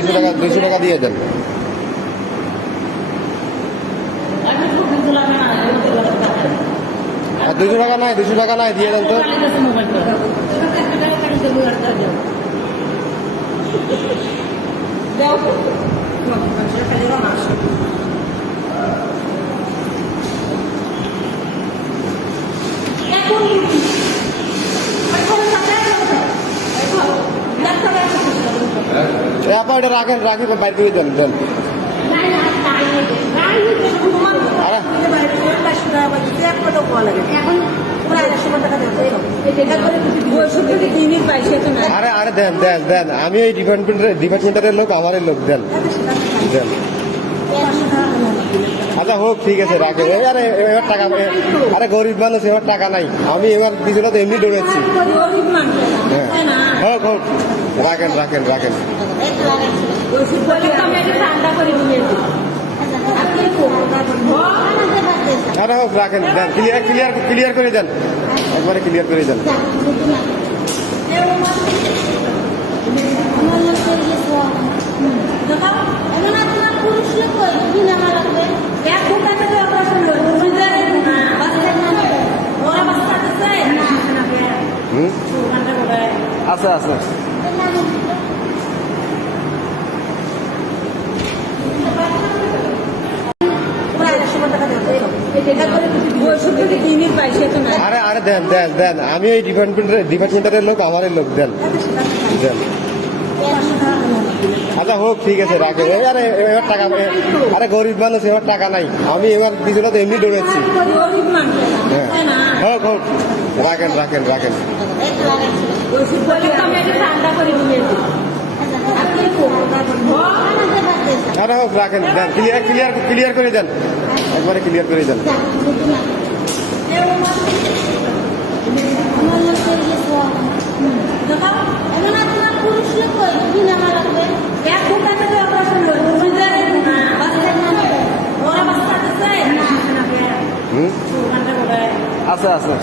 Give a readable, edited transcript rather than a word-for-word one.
200 টাকা দিয়ে দেন। আর 200 টাকা নাই দিয়ে দেন তো। আপা এটা রাখি বাইর করে দেন দেন। আরে দেন দেন দেন, আমি এই ডিপার্টমেন্টের লোক, আমারই লোক, দেন দেন। আচ্ছা হোক, ঠিক আছে রাখেন। আরে এবার টাকা, আরে গরিব মানুষ, এবার টাকা নাই। আমি এবার কিছুটা তো এমনি দৌড়েছি। হ্যাঁ হোক হোক, রাখেন রাখেন রাখেন। আরে হোক, রাখেন, দেন, ক্লিয়ার করে দেন, একবারে ক্লিয়ার করে দেন। আছে আছে। আরে দেন দেন দেন, আমি এই ডিপার্টমেন্টের লোক, আমারই লোক, দেন দেন। আচ্ছা হোক, ঠিক আছে রাখেন। আরে এবার টাকা, আরে গরিব মানুষ, এবার টাকা নাই। আমি এবার কিছুটা তো এমনি দৌড়েছি। হ্যাঁ হোক হোক, রাখেন রাখেন রাখেন। আরে হোক, রাখেন, দেন, ক্লিয়ার করে দেন, একবারে ক্লিয়ার করে দেন। আছে আছে।